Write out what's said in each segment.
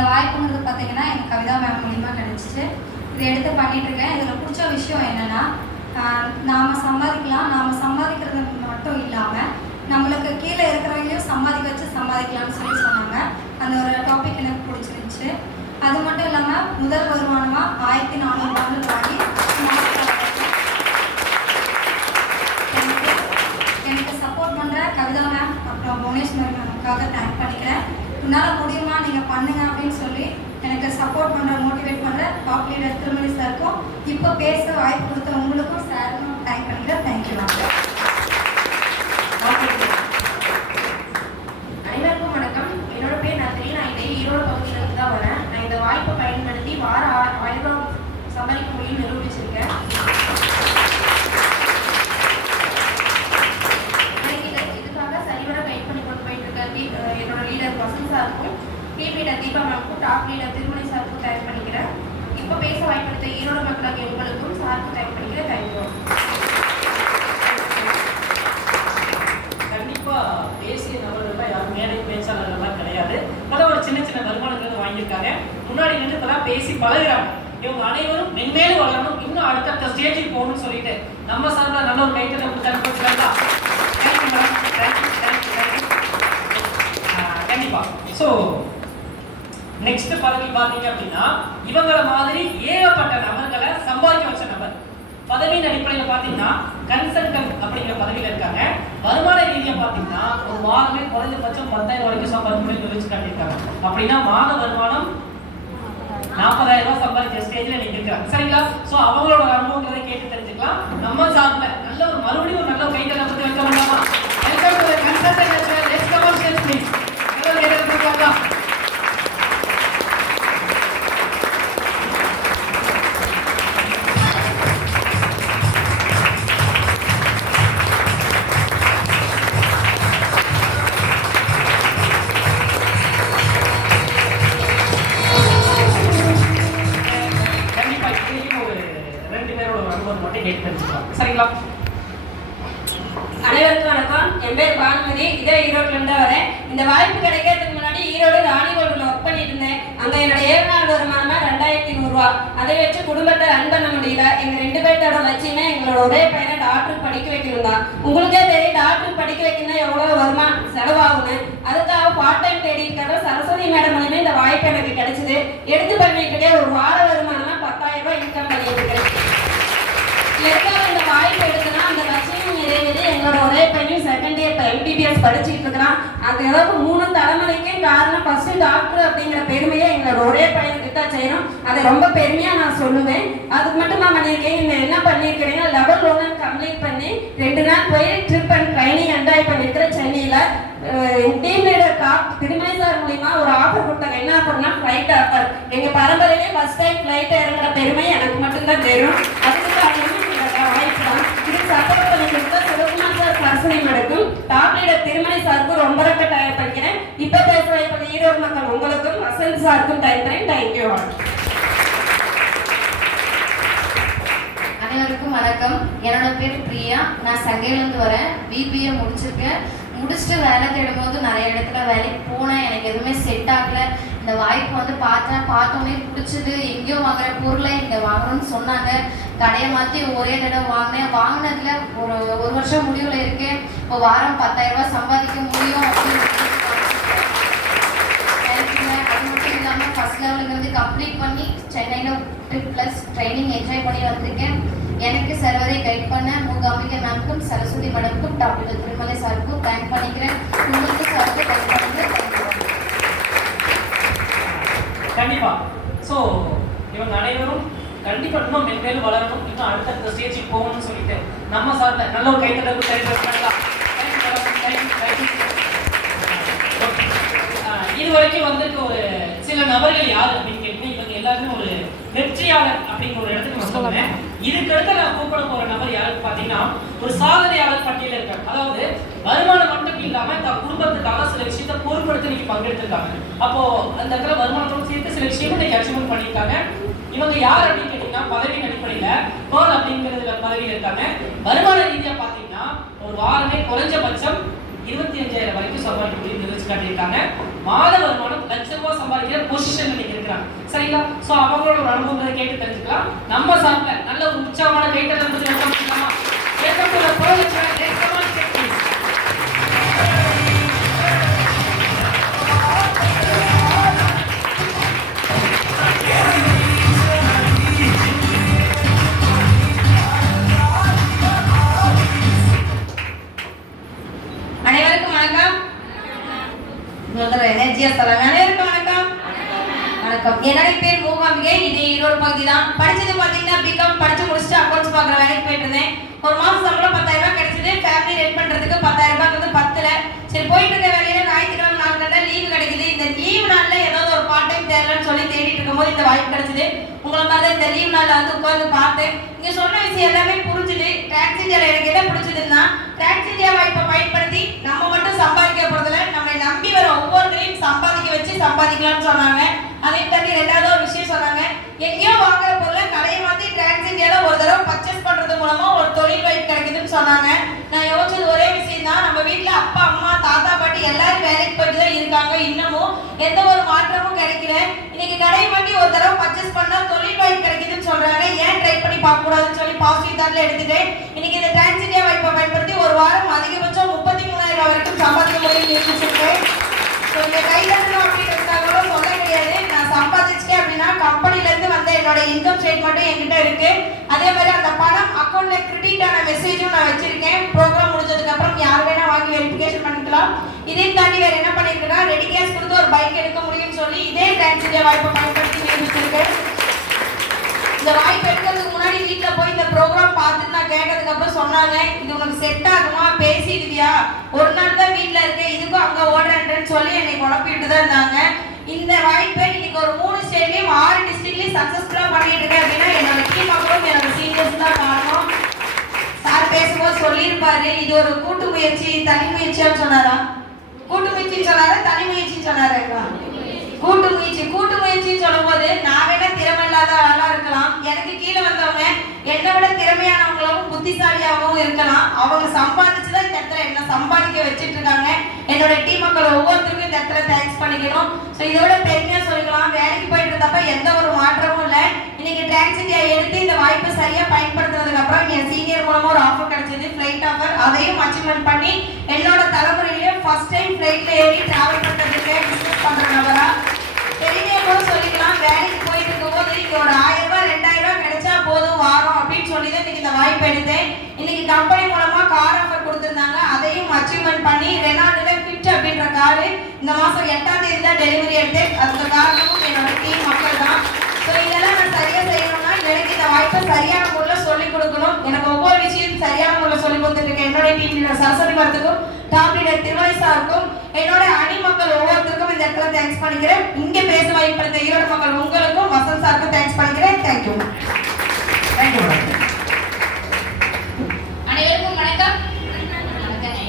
இந்த வாய்ப்புங்கிறது பார்த்தீங்கன்னா எனக்கு கவிதா மேம் மூலியமாக கிடைச்சிச்சு. இதை எடுத்து பண்ணிகிட்ருக்கேன். இதில் பிடிச்ச விஷயம் என்னென்னா, நாம் சம்பாதிக்கிறது மட்டும் இல்லாமல் நம்மளுக்கு கீழே இருக்கிறவங்களையும் சம்பாதிக்கலாம்னு சொன்னாங்க. அந்த ஒரு டாபிக் எனக்கு பிடிச்சிருந்துச்சு. அது மட்டும் இல்லாமல் முதல் வருமானமாக 1400 வாங்கி எனக்கு சப்போர்ட் பண்ணுற கவிதா மேம் அப்புறம் புவனேஸ்வரி மேமுக்காக தேங்க் பண்ணிக்கிறேன். உன்னால் முடியுமா, நீங்கள் பண்ணுங்க அப்படின்னு சொல்லி எனக்கு சப்போர்ட் பண்ணுற மோட்டிவேட் பண்ணுற டாப் லீடர் திருமணி சாருக்கும் இப்போ பேச வாய்ப்பு கொடுத்த உங்களுக்கும் சாருக்கும் தேங்க் பண்ணிக்கிறேன். Thank you ma'am. அனைவருக்கும் வணக்கம். என்னோட பேர் நந்தினி. நான் இந்த ஈரோடு பகுதியிலிருந்து தான் வரேன். நான் இந்த வாய்ப்பை பயன்படுத்தி வார 1000 ரூபா சம்பாதிக்க முடியும் நிரூபிச்சிருக்கேன். இதுக்காக சரிவர கைட் பண்ணி கொண்டு போயிட்டு இருக்க என்னோட லீடர் வசந்த் சாருக்கும், டீம் லீடர் தீபா மேமுக்கும், டாப் லீடர் திருமணி சாருக்கும் தேங்க் பண்ணிக்கிறேன். இப்போ பேச வாய்ப்படுத்த ஈரோடு மக்களாகிய உங்களுக்கும் சாருக்கும் தேங்க் பண்ணிக்கிறேன். தேங்க்யூ. தேசிய நபர்கள் யாரும் மேடை பேச்சாளர்கள்லாம் கிடையாது. இப்போதான் ஒரு சின்ன சின்ன வருமானங்கள் வாங்கியிருக்காங்க. முன்னாடி நின்று இப்போதான் பேசி பழகுறாங்க. இவங்க அனைவரும் மென்மேலும் வரணும், இன்னும் அடுத்த ஸ்டேஜுக்கு போகணும்னு சொல்லிட்டு நம்ம சார்பில் நல்ல ஒரு கைத்தட்டை கொடுத்தாங்க. கண்டிப்பா. ஸோ நெக்ஸ்ட் பதவி பார்த்தீங்க அப்படின்னா, இவங்களை மாதிரி ஏகப்பட்ட நபர்களை சம்பாதிக்க வச்ச நபர். பதவியின் அடிப்படையில் பார்த்தீங்கன்னா கன்சல்டன்ட் அப்படிங்கிற பதவியில் இருக்காங்க. வருமான ரீதியாக பார்த்தீங்கன்னா ஒரு வாரமே குறைஞ்சபட்சம் 10,000 வரைக்கும் சம்பாதிக்க முடியும் வச்சு காட்டியிருக்காங்க. அப்படின்னா மாத வருமானம் 40,000 ரூபாய் சம்பாதிக்கிற ஸ்டேஜில் நீங்க இருக்கிறாங்க. சரிங்களா? ஸோ அவங்களோட அனுபவங்களை கேட்டு தெரிஞ்சுக்கலாம். நம்ம சார்பில் நல்ல ஒரு மறுபடியும் ஒரு நல்ல ஒரு கைத்தலை பற்றி வைக்க முடியாமா? Welcome to the consultant lecturer. Let's come on stage please. நல்ல கைத்தலை கொடுக்கலாம். அனைவருக்கும் வணக்கம். என் பேர் பானுமதி. இதே ஈரோட்ல இருந்து வரேன். இந்த வாய்ப்பு கிடைக்கிறதுக்கு முன்னாடி ஈரோடு ராணிகோல்ல ஒர்க் பண்ணிட்டு இருந்தேன். அங்க என்னோட 7 நாள் வருமானமா 2100 ரூபா. அதை வச்சு குடும்பத்தை ரன் பண்ண முடியல. எங்க 2 பேர்த்தோட லட்சியமே எங்களோட ஒரே பையனை டாக்டருக்கு படிக்க வைக்கணும் தான். உங்களுக்கே தெரியும், டாக்டருக்கு படிக்க வைக்கணும்னா எவ்வளவு வருமானம் செலவாகுன்னு. அதுக்காக பார்ட் டைம் தேடி இருக்கிற சரஸ்வதி மேடம் மூலமே இந்த வாய்ப்பு எனக்கு கிடைச்சது. எடுத்து பண்ணிட்டு ஒரு வார வருமானமா 10,000 ரூபாய் இன்கம் பண்ணிட்டு இருக்கேன். எதுக்காக இந்த வாய்ப்பு எடுத்துனா, அந்த லட்சியம் நிறைவேறி எங்களோட ஒரே பையன் செகண்ட் இயர் இப்போ MBBS படிச்சுட்டு இருக்கிறான். அது ஏதாவது 3 தலைமுறைக்கே காரணம். ஃபர்ஸ்ட் டாக்டர் அப்படிங்கிற பெருமையை எங்களோட ஒரே பையனுக்கு தான் செய்யணும். அதை ரொம்ப பெருமையா நான் சொல்லுவேன். அதுக்கு மட்டும் நான் பண்ணியிருக்கேன். என்ன பண்ணியிருக்கிறேன்னா, லெவல் 1 கம்ப்ளீட் பண்ணி 2 நாள் போய் ட்ரிப் அண்ட் ட்ரைனிங் என்ஜாய் பண்ணியிருக்கிறேன் சென்னையில. டீம் லீடர் டாப் திருமணி சார் மூலியமா ஒரு ஆஃபர் கொடுத்தாங்க. என்ன ஆஃபர்னா ஃப்ளைட் ஆஃபர். எங்க பரம்பரையிலே ஃபர்ஸ்ட் டைம் ஃப்ளைட் இறங்குற பெருமை எனக்கு மட்டும்தான் தெரியும். அதுக்கு காரணம் வாய்ப்பு தான். இது சப்போர்ட் பண்ணி கொடுத்தா சிவகுமார் சார், சரஸ்வதி மேடக்கும், டாப் லீடர் திருமணி சாருக்கும் ரொம்ப ரொம்ப டயர் பண்ணிக்கிறேன். இப்ப பேச வாய்ப்பு ஈரோடு மக்கள் உங்களுக்கும் வசந்த் சாருக்கும் டயர் பண்ணி தேங்க்யூ. அனைவருக்கும் வணக்கம். என்னோட பேர் பிரியா. நான் சங்கையிலேருந்து வரேன். BBA முடிச்சிருக்கேன். முடிச்சுட்டு வேலை தேடும் போது நிறைய இடத்துல வேலைக்கு போனேன். எனக்கு எதுவுமே செட் ஆகலை. இந்த வாய்ப்பு வந்து பார்த்தோன்னே பிடிச்சது. எங்கேயோ வாங்குற பொருளை இங்கே வாங்கணும்னு சொன்னாங்க. கடையை மாற்றி ஒரே தடவை வாங்கினதுல ஒரு வருஷம் முடிவில் இருக்கேன். இப்போ வாரம் 10,000 ரூபாய் சம்பாதிக்க முடியும் அப்படின்னு. அது மட்டும் இல்லாமல் ஃபர்ஸ்ட் லெவலுங்கிறது கம்ப்ளீட் பண்ணி சென்னையில் ட்ரிப் ப்ளஸ் ட்ரைனிங் என்ஜாய் பண்ணி வந்திருக்கேன். எனக்கு சர்வரை கைட் பண்ண மூகாம்பிகை மேம்க்கும், சரஸ்வதி மேடம்க்கும், டாக்டர் திருமலை சாருக்கும் தேங்க் பண்ணிக்கிறேன். உங்களுக்கு சாருக்கு தேங்க் பண்ணிக்கிறேன். கண்டிப்பா. ஸோ இவங்க அனைவரும் கண்டிப்பா இன்னும் மென்மேலும் வளரணும், இன்னும் அடுத்த ஸ்டேஜுக்கு போகணும்னு சொல்லிட்டு நம்ம சார்பில் நல்ல ஒரு கைத்தட்டலுக்கு பண்ணலாம். இது வரைக்கும் வந்துட்டு ஒரு சில நபர்கள் யார் அப்படின்னு கேட்டீங்கன்னா, இவங்க எல்லாருமே ஒரு வெற்றியாளர் அப்படிங்கிற ஒரு இடத்துக்கு நான் சொல்லுவேன். இதுக்கு அடுத்து நான் கூப்பிட போற நபர் யாருன்னு பாத்தீங்கன்னா, ஒரு சாதனையாளர் பட்டியல இருக்காங்க. அதாவது வருமானம் மட்டும் இல்லாம தன் குடும்பத்துக்காக சில விஷயத்த பொறுப்படுத்தி நீங்க பங்கெடுத்திருக்காங்க. அப்போ அந்த இடத்துல வருமானத்தோடு சேர்த்து சில விஷயமும் நீங்க அச்சீவ்மெண்ட் பண்ணியிருக்காங்க. இவங்க யார் அப்படின்னு கேட்டீங்கன்னா, பதவியின் அடிப்படையில கோல் அப்படிங்கிறதுல பதவியில் இருக்காங்க. வருமான ரீதியா பாத்தீங்கன்னா ஒரு வாரமே குறைஞ்சபட்சம் 25,000 வரைக்கும் சம்பாதிக்க முடியும் நிகழ்ச்சி காட்டியிருக்காங்க. மாத வருமானம் லட்ச சம்பாதிக்கிற பொசிஷன் இன்னைக்கு இருக்கிறாங்க. சரிங்களா? சோ அவங்களோட ஒரு அனுபவங்களை கேட்டு தெரிஞ்சுக்கலாம். நம்ம சார்பில் நல்ல ஒரு உற்சாகமான கைத்தட்டல் கொடுக்கலாமா? Welcome to the pro lecturer. Next one, check please. அனைவருக்கும் வணக்கம். எனர்ஜியா சொல்லுங்க. அனைவருக்கும் வணக்கம். வணக்கம். என்னுடைய பேர் மூகாம்பிகை. இது ஈரோடு பகுதி தான். படிச்சது பாத்தீங்கன்னா பிகாம் படிச்சு முடிச்சுட்டு அக்கௌண்ட்ஸ் பார்க்குற வேலைக்கு போயிட்டு இருந்தேன். ஒரு மாசம் சம்பளம் 10,000 ரூபாய் கிடைச்சது. ஃபேமிலி ரெண்ட் பண்றதுக்கு 10,000 ரூபாய் வந்து பத்தல. சரி போயிட்டு இருக்க வேலையில ஞாயிற்றுக்கிழமை 4 நாள் லீவு கிடைக்குது. இந்த லீவு நாள்ல ஏதாவது ஒரு பார்ட் டைம் தேடலாம்னு சொல்லி தேடிட்டு இருக்கும்போது இந்த வாய்ப்பு கிடைச்சது. உங்களை மாதிரி இந்த லீவு நாள்ல வந்து உட்கார்ந்து பார்த்தேன். நீங்க சொன்ன விஷயம் எல்லாமே புரிஞ்சுது. டாக்ஸ் இந்தியால எனக்கு என்ன பிடிச்சதுன்னா டாக்ஸ் இந்தியா வாய்ப்பை பயன்படுத்தி நம்ம மட்டும் சம்பாதிக்க போறதுல நம்மளை நம்பி வர ஒவ்வொருத்தரையும் சம்பாதிக்க வச்சு சம்பாதிக்கலாம்னு சொன்னாங்க. அதே தாண்டி ரெண்டாவது ஒரு விஷயம் சொன்னாங்க. எங்கேயோ வாங்குற பொருளை கடையை மாத்தி டாக்ஸ் இந்தியால ஒரு தடவை பர்ச்சேஸ் பண்றது மூலமா ஒரு தொழில் வாய்ப்பு கிடைக்குதுன்னு சொன்னாங்க. நான் யோசிச்சது ஒரே விஷயம் தான். நம்ம வீட்டுல அப்பா அம்மா தாத்தா பாட்டி எல்லாரும் வேலைக்கு போயிட்டு தான் இருக்காங்க. இன்னமும் எந்த ஒரு மாற்றமும் கிடைக்கல. இன்னைக்கு கடையை மாட்டி ஒரு தடவை பர்ச்சேஸ் பண்ணா தொழில் வாய்ப்பு கிடைக்குதுன்னு சொல்றாங்க. ஏன் ட்ரை பண்ணி பார்க்க கூடாதுன்னு சொல்லி பாசிட்டிவ் தாட்ல எடுத்துட்டேன். இன்னைக்கு இந்த டாக்ஸ் இந்தியா வாய்ப்பை பயன்படுத்தி ஒரு வாரம் அதிகபட்சம் 33,000 வரைக்கும் சம்பாதிக்க முடியும் நிரூபிச்சிருக்கேன். இந்த கைதட்டணும் அப்படின்றதுக்காக சொல்ல முடியாது. நான் சம்பாதிச்சிட்டேன் அப்படின்னா கம்பெனில இருந்து வந்த என்னோட இன்கம் ஸ்டேட்மெண்ட்டும் என்கிட்ட இருக்கு. அதே மாதிரி அந்த பணம் அக்கௌண்ட்ல கிரெடிட் ஆன மெசேஜும் நான் வச்சிருக்கேன். ப்ரோக்ராம் முடிஞ்சதுக்கு அப்புறம் யார் வேணா வாங்கி வெரிஃபிகேஷன் பண்ணிக்கலாம். இதையும் தாண்டி வேற என்ன பண்ணிருக்கேன்னா ரெடி கேஷ் கொடுத்து ஒரு பைக் எடுக்க முடியும்னு சொல்லி இதே டாக்ஸ் இந்தியா வாய்ப்பை பயன்படுத்தி நிரூபிச்சிருக்கேன். இந்த வாய்ப்பு எடுக்கிறதுக்கு முன்னாடி வீட்டுல போய் இந்த ப்ரோக்ராம் பார்த்துட்டு நான் கேட்டதுக்கு அப்புறம் சொன்னாங்க, இது உனக்கு செட் ஆகுமா, பேசிடுவியா, ஒரு நாள் தான் வீட்டுல இருக்கேன், இதுக்கும் அங்க ஓடுறேன்னு சொல்லி என்னை குழப்பிட்டு தான் இருந்தாங்க. இந்த வாய்ப்பை இன்னைக்கு ஒரு 3 ஸ்டேட்லயும் 6 டிஸ்ட்ரிக்ட்லயும் சக்சஸ்ஃபுல்லா பண்ணிட்டு இருக்கேன் அப்படின்னா என்னோட டீம் மக்களும் என்னோட சீனியர்ஸ் தான் காரணம். சார் பேசும்போது சொல்லியிருப்பாரு, இது ஒரு கூட்டு முயற்சி தனி முயற்சியான்னு சொன்னாரா? கூட்டு முயற்சின்னு சொன்னாரு, தனி முயற்சின்னு சொன்னாரு. கூட்டு முயற்சின்னு சொல்லும் போது நான் வேணா திறமை இல்லாத ஆளா இருக்கலாம். எனக்கு கீழே வந்தவங்க என்னை விட திறமையானவங்களும் புத்திசாலியாகவும் இருக்கலாம். அவங்க சம்பாதிச்சுதான் இந்த இடத்துல என்ன சம்பாதிக்க வச்சுட்டு இருக்காங்க. என்னோட டீம் மக்கள் ஒவ்வொருத்தருக்கும் இந்த இடத்துல தேங்க்ஸ் பண்ணிக்கணும். ஸோ இதோட பெருமையா சொல்லிக்கலாம், வேலைக்கு போயிட்டு இருந்தப்ப எந்த ஒரு மாற்றமும் இல்லை. இன்னைக்கு டாக்ஸ் இந்தியா எடுத்து இந்த வாய்ப்பை சரியா பயன்படுத்துறதுக்கு அப்புறம் என் சீனியர் மூலமா ஒரு ஆஃபர் கிடைச்சது, ஃபிளைட் ஆஃபர். அதையும் அச்சீவ்மெண்ட் பண்ணி என்னோட தலைமுறையிலேயே ஃபர்ஸ்ட் டைம் ஃபிளைட்ல ஏறி டிராவல் பண்றதுக்கு பிசினஸ் பண்ற நபரா பெருமையா கூட சொல்லிக்கலாம். வேலைக்கு போயிட்டு இருக்கும்போது இங்க ஒரு 1000 ரூபாய் 2000 ரூபாய் கிடைச்சா போதும் வாரம் அப்படின்னு சொல்லி தான் இன்னைக்கு இந்த வாய்ப்பு எடுத்தேன். இன்னைக்கு கம்பெனி மூலமா கார் ஆஃபர் கொடுத்திருந்தாங்க, அதையும் அச்சீவ்மெண்ட் பண்ணி ரெனால்ட்ல ஃபிட் அப்படின்ற காரு இந்த மாசம் 8ஆம் தேதி தான் டெலிவரி எடுத்தேன். அதுக்கு காரணமும் என்னோட டீம் மக்கள் தான். ஸோ இதெல்லாம் நான் சரியா செய்யணும்னா எனக்கு இந்த வாய்ப்பை சரியான முறையில் சொல்லிக் கொடுக்கணும். எனக்கு ஒவ்வொரு விஷயம் சரியான முறையில் சொல்லிக் கொடுத்துட்டு இருக்கேன். என்னோட டீம் லீடர் சரஸ்வதி வரத்துக்கும், டாப் லீடர் திருமலை சாருக்கும், என்னோட அணி மக்கள் ஒவ்வொருத்தருக்கும் இந்த இடத்துல தேங்க்ஸ் பண்ணிக்கிறேன். இங்க பேச வாய்ப்படுத்த ஈரோடு மக்கள் உங்களுக்கும் வசந்த் சாருக்கும் தேங்க்ஸ் பண்ணிக்கிறேன். தேங்க்யூ. அனைவருக்கும் வணக்கம்.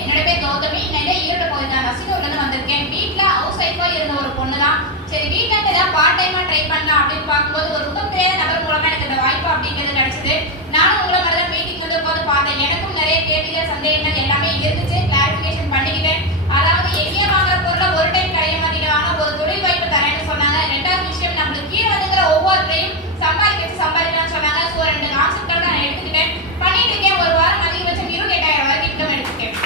என்னோட பேர் கௌதமி. நான் ஈரோடு போயிருந்தேன், நசினூர்ல இருந்து வந்திருக்கேன். வீட்டுல ஹவுஸ் ஒய்ஃபா இருந்த ஒரு பொண்ணு தான். சரி வீட்டுல இருந்து ஏதாவது பார்ட் டைமா ட்ரை பண்ணலாம் அப்படின்னு பார்க்கும்போது ஒரு முகம் தெரியாத நபர் மூலமா எனக்கு இந்த வாய்ப்பு அப்படிங்கிறது கிடைச்சது. நானும் உங்களை மாதிரி தான் மீட்டிங் வந்து உட்காந்து பார்த்தேன். எனக்கும் நிறைய கேள்விகள் சந்தேகங்கள் எல்லாமே இருந்துச்சு. கிளாரிபிகேஷன் பண்ணிக்கிட்டேன். அதாவது எங்கேயே வாங்குற பொருளை ஒரு டைம் கரைய மாட்டேங்க, ஆனா ஒரு தொழில் வாய்ப்பு தரேன்னு சொன்னாங்க. ரெண்டாவது விஷயம், நம்மளுக்கு கீழே வந்துக்கிற ஒவ்வொருத்தையும் சம்பாதிக்கலாம்னு சொன்னாங்க. ஸோ 2 கான்செப்ட்கள் நான் எடுத்துக்கிட்டேன், பண்ணிட்டு இருக்கேன். ஒரு வாரம் அதிகபட்சம் 28,000 வரைக்கும் இன்கம் எடுத்துக்கேன்.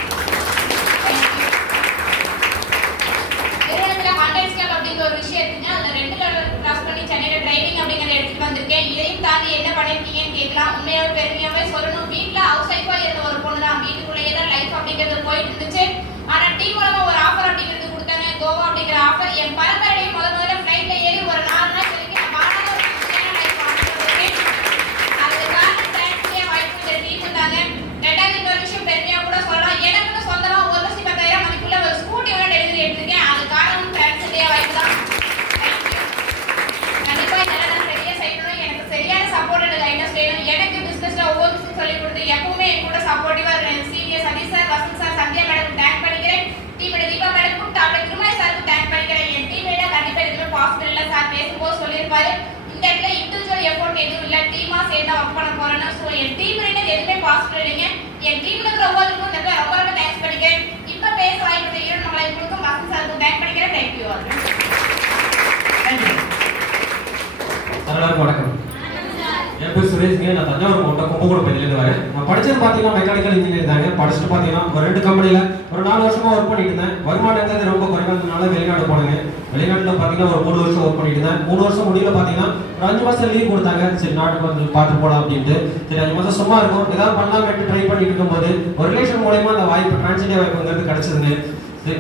நிறுவனத்துல 100 ஸ்டெப் அப்படிங்கிற ஒரு விஷயம் இருக்குங்க. அதுல 2 லெவல் கிராஸ் பண்ணி சென்னையில ட்ரைனிங் அப்படிங்கிறத எடுத்துட்டு வந்திருக்கேன். இதையும் தாண்டி என்ன பண்ணிருக்கீங்கன்னு கேட்கலாம். உண்மையாவே பெருமையாவே சொல்லணும், வீட்டுல ஹவுஸ் ஒய்ஃபா இருந்த ஒரு பொண்ணு தான். வீட்டுக்குள்ளேயே தான் லைஃப் அப்படிங்கிறது போயிட்டு இருந்துச்சு. ஆனா டீம் மூலமா ஒரு ஆஃபர் அப்படிங்கிறது கொடுத்தாங்க, கோவா அப்படிங்கிற ஆஃபர். என் பரம்பரையே முதல்ல ஃபிளைட்ல ஏறி ஒரு 4 நாள் வரைக்கும் நான் வாழாத ஒரு சூப்பரான லைஃப் வாழ்ந்துருக்கேன். அதுக்கு காரணம் டாக்ஸியா வாய்ப்பு டீம் இருந்தாங்க. ரெண்டாவது இன்னொரு விஷயம் பெருமையா கூட சொல்லலாம், எனக்கு சொந்தமா 1,10,000 மதிப்புள்ள ஒரு ஸ்கூட்டியோட டெலிவரி எடுத்திருக்கேன். அது காரணம் டாக்ஸியா வாய்ப்பு தான். கண்டிப்பா இதெல்லாம் நான் சரியா செய்யணும். எனக்கு சரியான சப்போர்ட் அண்ட் கைடன்ஸ் வேணும். எனக்கு பிசினஸ்ல ஒவ்வொரு விஷயம் சொல்லி கொடுத்து எப்பவுமே என் கூட சப்போர்ட்டிவா senior Satish sir, Vasanth sir, Sandhya madam thank பண்ணிக்கிறேன். டீமோட தீபா மேடமும் டாக்டர் திருமலை சாருக்கு தேங்க் பண்ணிக்கிறேன். என் டீமேட்டா கண்டிப்பா எதுவுமே பாசிபிள் இல்லை. சார் பேசும்போது சொல்லியிருப்பாரு, இந்த இடத்துல இண்டிவிஜுவல் எஃபோர்ட் எதுவும் இல்லை, டீமா சேர்ந்தா ஒர்க் பண்ண போறேன்னு. ஸோ என் டீம் எதுவுமே பாசிபிள் இல்லைங்க. என் டீம்ல இருக்கிற ஒவ்வொருக்கும் ரொம்ப ரொம்ப தேங்க்ஸ் பண்ணிக்கிறேன். இப்போ பேச வாய்ப்பு ஈரோடு மக்களை கொடுக்கும் வசந்த் சாருக்கு தேங்க் பண்ணிக்கிறேன். Thank you all. தேங்க்யூ. எல்லாருக்கும் வணக்கம். என் பேர் சுரேஷ்ங்க. நான் தஞ்சாவூர் மாவட்டம் கும்பகோணம் பகுதியிலேருந்து வரேன். நான் படிச்சது பார்த்தீங்கன்னா மெக்கானிக்கல் இன்ஜினியர் தாங்க. படிச்சுட்டு பார்த்தீங்கன்னா ஒரு 2 கம்பெனியில் ஒரு 4 வருஷமா ஒர்க் பண்ணிட்டு இருந்தேன். வருமானங்கிறது ரொம்ப குறைவானதுனால வெளிநாடு போனேங்க. வெளிநாட்டில் பார்த்தீங்கன்னா ஒரு 3 வருஷம் ஒர்க் பண்ணிட்டு இருந்தேன். 3 வருஷம் முடியல பார்த்தீங்கன்னா ஒரு 5 மாதம் லீவ் கொடுத்தாங்க. சரி நாட்டுக்கு வந்து பார்த்து போகலாம் அப்படின்ட்டு. சரி 5 மாதம் சும்மா இருக்கும், ஏதாவது பண்ணலாம்னு ட்ரை பண்ணிட்டு இருக்கும்போது ஒரு ரிலேஷன் மூலயமா அந்த வாய்ப்பு டிரான்ஸ்ஜெண்டர் வாய்ப்புங்கிறது கிடைச்சதுங்க. சரி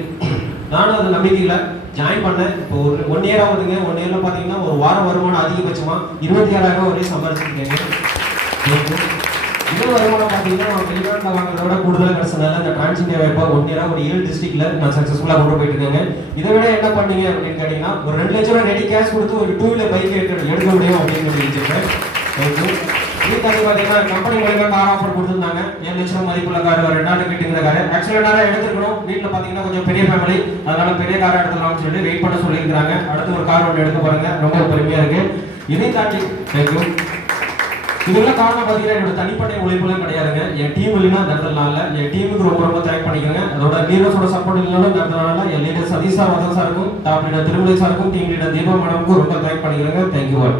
நானும் அந்த நம்பிக்கையில் ஜாயின் பண்ணேன். இப்போ ஒரு 1 இயர் ஆகுதுங்க. 1 இயரில் பார்த்தீங்கன்னா ஒரு வார வருமானம் அதிகபட்சமாக 26,000 வரையும் சம்பாதிச்சிருக்கேங்க. இன்னும் வருமானம் பார்த்தீங்கன்னா வெளிநாட்டில் வாங்குறத விட கூடுதலாக கிடைச்சதுனால அந்த டிரான்ஸ்ஜெண்டர் வாய்ப்பை 1 இயராக ஒரு 7 டிஸ்ட்ரிக்ட்ல நான் சக்ஸஸ்ஃபுல்லாக கொண்டு போயிட்டு இருக்கேங்க. இதை விட என்ன பண்ணீங்க அப்படின்னு கேட்டிங்கன்னா ஒரு 2 லட்சம் ரூபாய் ரெடி கேஷ் கொடுத்து ஒரு 2 வீலர் பைக் எடுக்க முடியும் அப்படின்னு சொல்லி வச்சிருக்கேன். இதுக்கு பார்த்தீங்கன்னா கம்பெனி மூலமாக கார் ஆஃபர் கொடுத்துருந்தாங்க. 7 லட்சம் மதிப்புள்ள கார் 2 நாள் கிட்டுங்கிற கார் ஆக்சுவலாக நேரம் எடுத்துக்கணும். வீட்டில் பார்த்தீங்கன்னா கொஞ்சம் பெரிய ஃபேமிலி, அதனால பெரிய காரை எடுத்துக்கலாம்னு சொல்லிட்டு வெயிட் பண்ண சொல்லியிருக்காங்க. அடுத்து ஒரு கார் ஒன்று எடுக்க பாருங்க, ரொம்ப பெருமையாக இருக்கு. இதையும் தாண்டி தேங்க்யூ. இதுக்கெல்லாம் காரணம் பார்த்தீங்கன்னா என்னோட தனிப்பட்ட உழைப்புலாம் கிடையாதுங்க. என் டீம் இல்லைன்னா அந்த இடத்துலனால என் டீமுக்கு ரொம்ப ரொம்ப தேங்க் பண்ணிக்கிறேங்க. அதோட லீடர்ஸோட சப்போர்ட் இல்லைனாலும் இந்த இடத்துலனால என் லீடர் சதீஷ் சார், வசந்த் சாருக்கும், டாப் லீடர் திருமலை சாருக்கும், டீம் லீடர் தீபா மேடமுக்கும் ரொம்ப தேங்க் பண்ணிக்கிறேங்க. Thank you all.